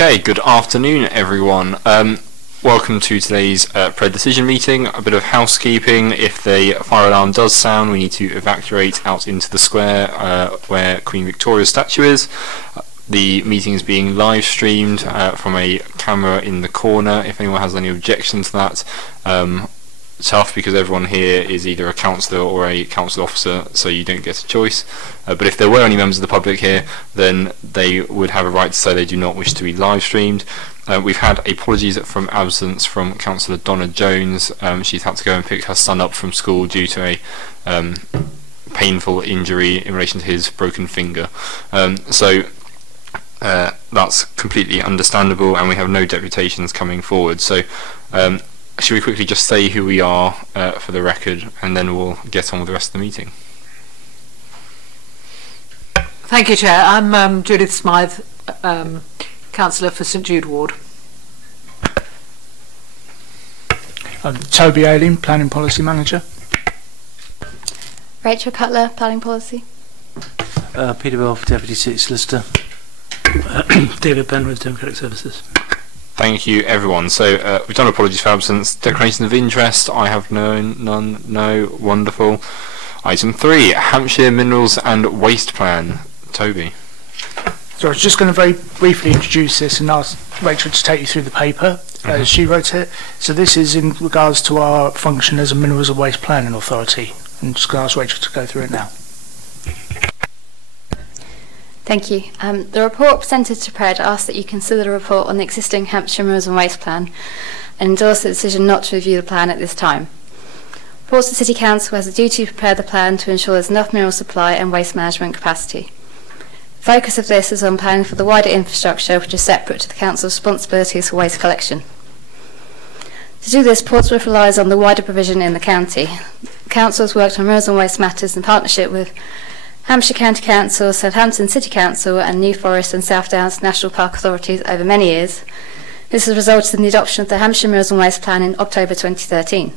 Okay, good afternoon everyone. Welcome to today's pre-decision meeting. A bit of housekeeping. If the fire alarm does sound, we need to evacuate out into the square where Queen Victoria's statue is. The meeting is being live streamed from a camera in the corner. If anyone has any objection to that, tough because everyone here is either a councillor or a council officer, so you don't get a choice. But if there were any members of the public here, then they would have a right to say they do not wish to be live streamed. We've had apologies from absence from Councillor Donna Jones. She's had to go and pick her son up from school due to a painful injury in relation to his broken finger. So that's completely understandable, and we have no deputations coming forward. So should we quickly just say who we are for the record, and then we'll get on with the rest of the meeting. Thank you, Chair. I'm Judith Smythe, Councillor for St Jude Ward. Toby Ailing, Planning Policy Manager. Rachel Cutler, Planning Policy. Peter Wolf, Deputy City Solicitor. David Penrose, Democratic Services. Thank you, everyone. So we've done apologies for absence. Declaration of interest, I have none. No. Wonderful. Item 3, Hampshire Minerals and Waste Plan. Toby. So I was just going to very briefly introduce this and ask Rachel to take you through the paper as she wrote it. So this is in regards to our function as a Minerals and Waste Planning Authority. I'm just going to ask Rachel to go through it now. Thank you. The report presented to PRED asks that you consider the report on the existing Hampshire Minerals and Waste Plan and endorse the decision not to review the plan at this time. Portsmouth City Council has a duty to prepare the plan to ensure there's enough mineral supply and waste management capacity. The focus of this is on planning for the wider infrastructure, which is separate to the Council's responsibilities for waste collection. To do this, Portsmouth relies on the wider provision in the county. The Council has worked on minerals and waste matters in partnership with Hampshire County Council, Southampton City Council and New Forest and South Downs National Park authorities over many years. This has resulted in the adoption of the Hampshire Minerals and Waste Plan in October 2013.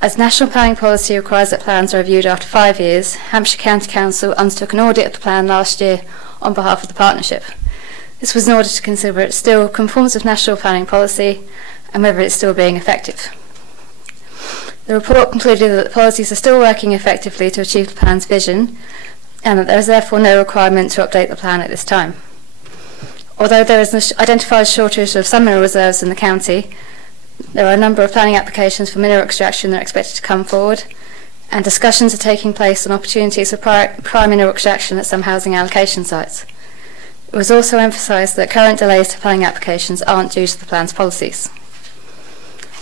As national planning policy requires that plans are reviewed after 5 years, Hampshire County Council undertook an audit of the plan last year on behalf of the partnership. This was in order to consider whether it still conforms with national planning policy and whether it's still being effective. The report concluded that the policies are still working effectively to achieve the plan's vision, and that there is therefore no requirement to update the plan at this time. Although there is an identified shortage of some mineral reserves in the county, there are a number of planning applications for mineral extraction that are expected to come forward, and discussions are taking place on opportunities for prime mineral extraction at some housing allocation sites. It was also emphasised that current delays to planning applications aren't due to the plan's policies.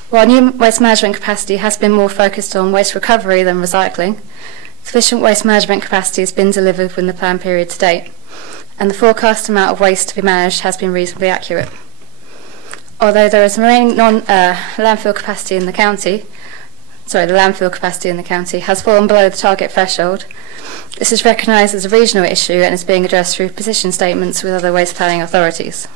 While new waste management capacity has been more focused on waste recovery than recycling, sufficient waste management capacity has been delivered within the plan period to date, and the forecast amount of waste to be managed has been reasonably accurate. Although there is remaining landfill capacity in the county, the landfill capacity in the county has fallen below the target threshold. This is recognised as a regional issue and is being addressed through position statements with other waste planning authorities.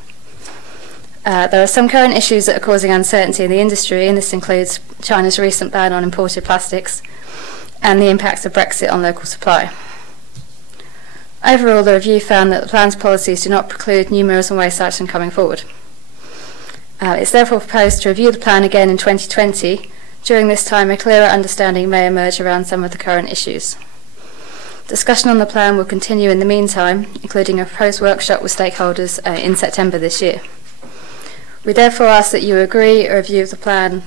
There are some current issues that are causing uncertainty in the industry, and this includes China's recent ban on imported plastics and the impacts of Brexit on local supply. Overall, the review found that the plan's policies do not preclude new minerals and waste action coming forward. It's therefore proposed to review the plan again in 2020. During this time, a clearer understanding may emerge around some of the current issues. Discussion on the plan will continue in the meantime, including a proposed workshop with stakeholders in September this year. We therefore ask that you agree a review of the plan.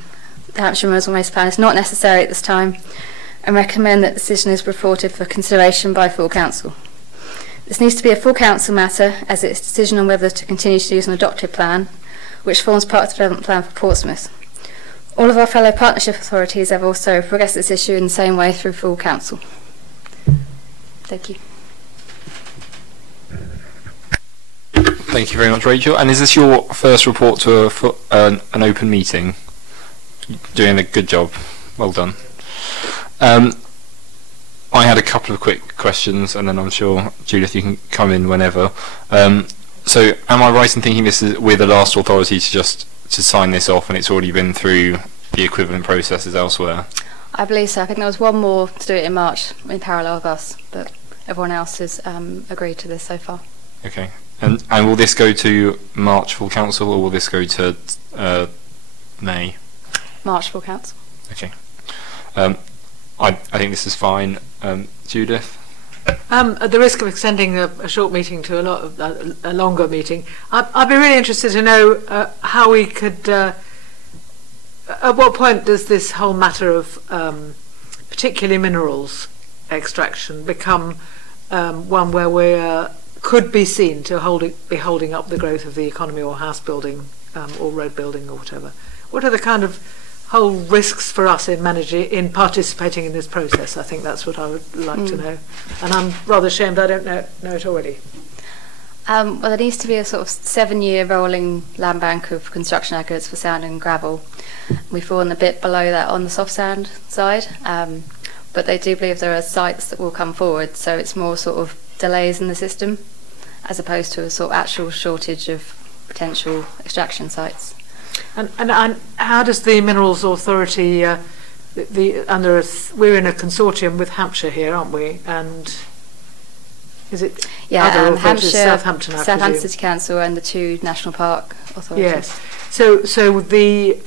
The Hampshire Minerals and Waste Plan is not necessary at this time, and recommend that the decision is reported for consideration by full council. This needs to be a full council matter, as it's a decision on whether to continue to use an adopted plan, which forms part of the development plan for Portsmouth. All of our fellow partnership authorities have also progressed this issue in the same way through full council. Thank you. Thank you very much, Rachel. And is this your first report to an open meeting? You're doing a good job. Well done. I had a couple of quick questions, and then I'm sure, Judith, you can come in whenever. So am I right in thinking this is we're the last authority to sign this off, and it's already been through the equivalent processes elsewhere? I believe so. I think there was one more to do it in March in parallel with us, but everyone else has agreed to this so far. Okay. And will this go to March full council, or will this go to May? March full council. Okay. I think this is fine. Judith? At the risk of extending a short meeting to a longer meeting, I'd be really interested to know how we could. At what point does this whole matter of particularly minerals extraction become one where we could be seen to be holding up the growth of the economy, or house building, or road building, or whatever? What are the kind of whole risks for us in participating in this process? I think that's what I would like to know, and I'm rather ashamed I don't know it already. Well, there needs to be a sort of 7-year rolling land bank of construction aggregates for sand and gravel. We've fallen a bit below that on the soft sand side, but they do believe there are sites that will come forward, so it's more sort of delays in the system as opposed to a sort of actual shortage of potential extraction sites. And how does the Minerals Authority, we're in a consortium with Hampshire here, aren't we? And is it other authorities, Hampshire, Southampton City Council, and the 2 national park authorities. Yes. So the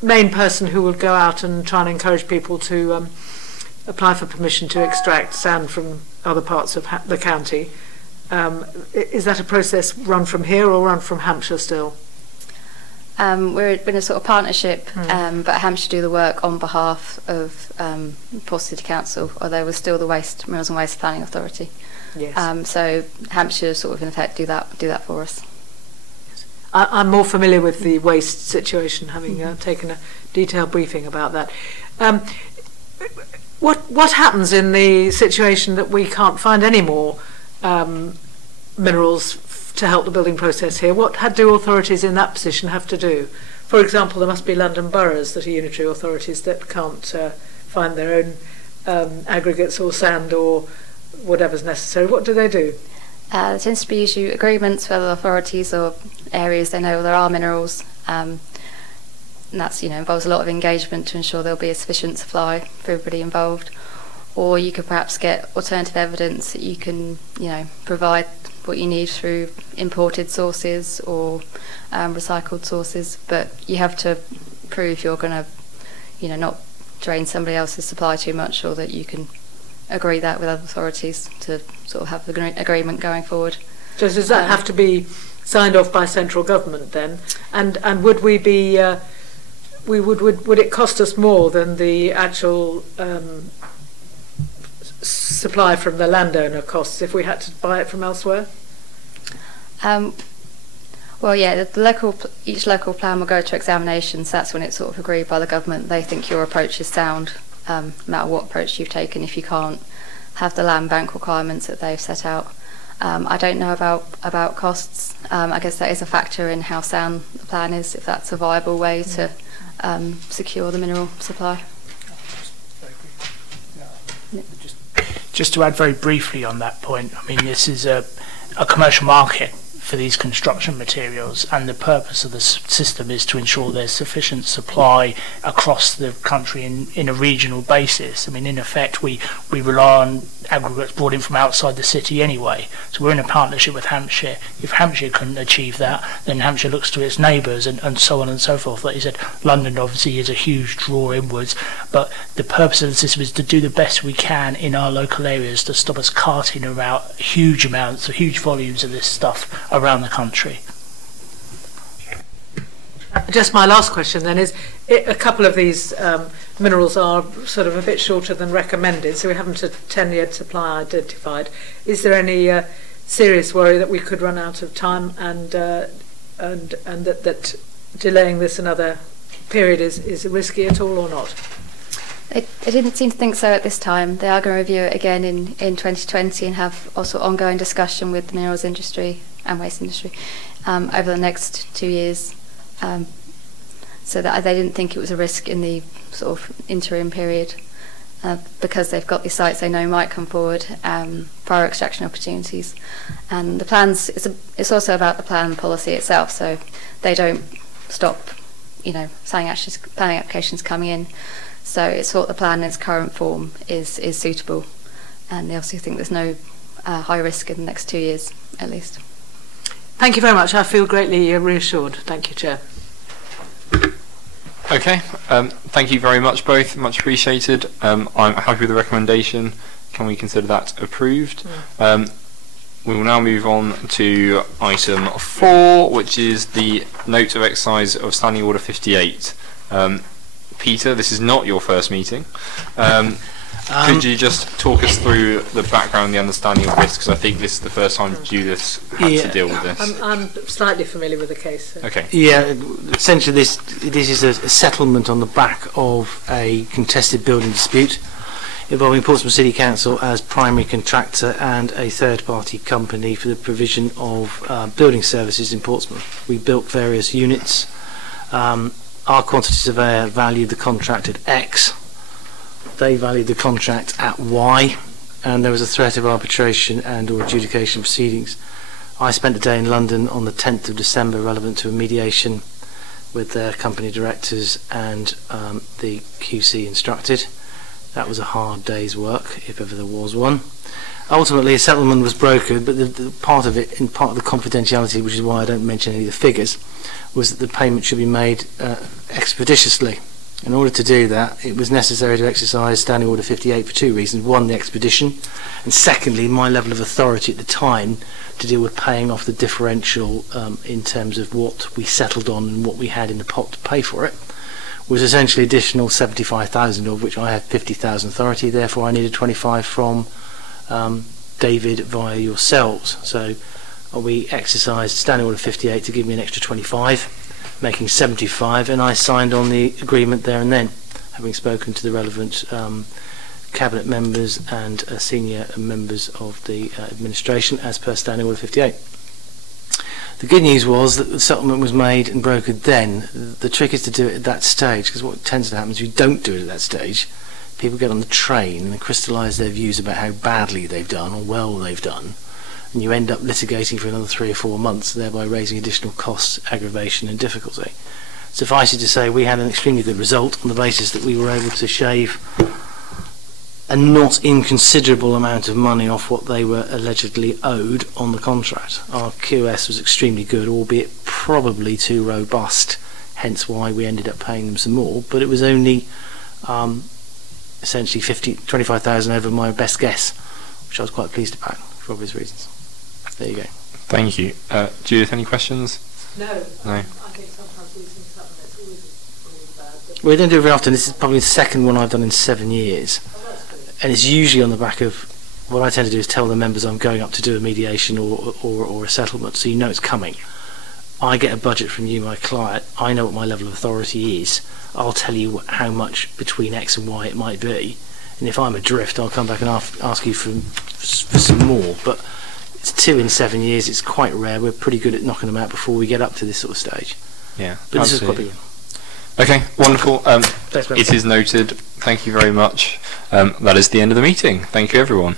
main person who will go out and try and encourage people to apply for permission to extract sand from other parts of the county, is that a process run from here or run from Hampshire still? We're in a sort of partnership, but Hampshire do the work on behalf of Portsmouth City Council, although we're still the Minerals and Waste Planning Authority. Yes. So Hampshire sort of in effect do that for us. I'm more familiar with the waste situation, having taken a detailed briefing about that. What happens in the situation that we can't find any more minerals to help the building process here? What do authorities in that position have to do? For example, there must be London boroughs that are unitary authorities that can't find their own aggregates or sand or whatever's necessary. What do they do? There tends to be usually agreements with other authorities or areas they know there are minerals, and that's involves a lot of engagement to ensure there'll be a sufficient supply for everybody involved. Or you could perhaps get alternative evidence that you can provide what you need through imported sources or recycled sources, but you have to prove you're going to not drain somebody else's supply too much, or that you can agree that with other authorities to sort of have the agreement going forward. So does that have to be signed off by central government then? And would we be would it cost us more than the actual supply from the landowner costs if we had to buy it from elsewhere? Well, yeah, each local plan will go to examination, so that's when it's sort of agreed by the government. They think your approach is sound, no matter what approach you've taken, if you can't have the land bank requirements that they've set out. I don't know about costs. I guess that is a factor in how sound the plan is, if that's a viable way to secure the mineral supply. Just to add very briefly on that point, I mean, this is a commercial market for these construction materials, and the purpose of the system is to ensure there's sufficient supply across the country in a regional basis. I mean, in effect, we rely on aggregates brought in from outside the city anyway. So we're in a partnership with Hampshire. If Hampshire couldn't achieve that, then Hampshire looks to its neighbours and so on and so forth. Like you said, London obviously is a huge draw inwards, but the purpose of the system is to do the best we can in our local areas to stop us carting around huge amounts, huge volumes of this stuff around the country. Just my last question then is, a couple of these minerals are sort of a bit shorter than recommended, so we haven't a 10-year supply identified. Is there any serious worry that we could run out of time and that delaying this another period is risky at all or not? They didn't seem to think so at this time. They are going to review it again in 2020 and have also ongoing discussion with the minerals industry and waste industry over the next 2 years. So that they didn't think it was a risk in the sort of interim period, because they've got these sites they know might come forward, prior extraction opportunities. And the plans, it's also about the plan policy itself, so they don't stop, planning applications coming in. So it's thought the plan in its current form is suitable, and they also think there's no high risk in the next 2 years at least. Thank you very much. I feel greatly reassured. Thank you, Chair. Okay, thank you very much both, much appreciated. I'm happy with the recommendation. Can we consider that approved? We will now move on to item 4, which is the note of exercise of Standing Order 58. Peter, this is not your first meeting. Could you just talk us through the background and the understanding of this? Because I think this is the first time Judith had to deal with this. I'm slightly familiar with the case. So. Okay. Yeah, essentially this is a settlement on the back of a contested building dispute involving Portsmouth City Council as primary contractor and a third-party company for the provision of building services in Portsmouth. We built various units. Our quantity surveyor valued the contract at X. They valued the contract at Y, and there was a threat of arbitration and or adjudication proceedings. I spent a day in London on the 10th of December relevant to a mediation with their company directors and the QC instructed. That was a hard day's work, if ever there was one. Ultimately, a settlement was brokered, but the part of it, in part of the confidentiality, which is why I don't mention any of the figures, was that the payment should be made expeditiously. In order to do that, it was necessary to exercise Standing Order 58 for 2 reasons. One, the expedition, and secondly, my level of authority at the time to deal with paying off the differential in terms of what we settled on and what we had in the pot to pay for it, was essentially additional 75,000, of which I had 50,000 authority. Therefore, I needed 25 from David via yourselves. So we exercised Standing Order 58 to give me an extra 25. Making 75, and I signed on the agreement there and then, having spoken to the relevant cabinet members and senior members of the administration as per Standing Order 58. The good news was that the settlement was made and brokered then. The trick is to do it at that stage, because what tends to happen is if you don't do it at that stage, people get on the train and crystallise their views about how badly they've done or well they've done, and you end up litigating for another 3 or 4 months, thereby raising additional costs, aggravation and difficulty. Suffice it to say, we had an extremely good result on the basis that we were able to shave a not inconsiderable amount of money off what they were allegedly owed on the contract. Our QS was extremely good, albeit probably too robust, hence why we ended up paying them some more, but it was only essentially 25,000 over my best guess, which I was quite pleased about for obvious reasons. There you go. Thank you. Judith, any questions? No. No. I think sometimes these things happen. It's always really bad. We don't do it very often. This is probably the second one I've done in 7 years. Oh, that's good. And it's usually on the back of what I tend to do is tell the members I'm going up to do a mediation or a settlement, so you know it's coming. I get a budget from you, my client. I know what my level of authority is. I'll tell you how much between X and Y it might be. And if I'm adrift, I'll come back and ask you for some more. But it's 2 in 7 years. It's quite rare. We're pretty good at knocking them out before we get up to this sort of stage. Yeah. But this is quite big. Okay, wonderful. Thanks, it is noted. Thank you very much. That is the end of the meeting. Thank you, everyone.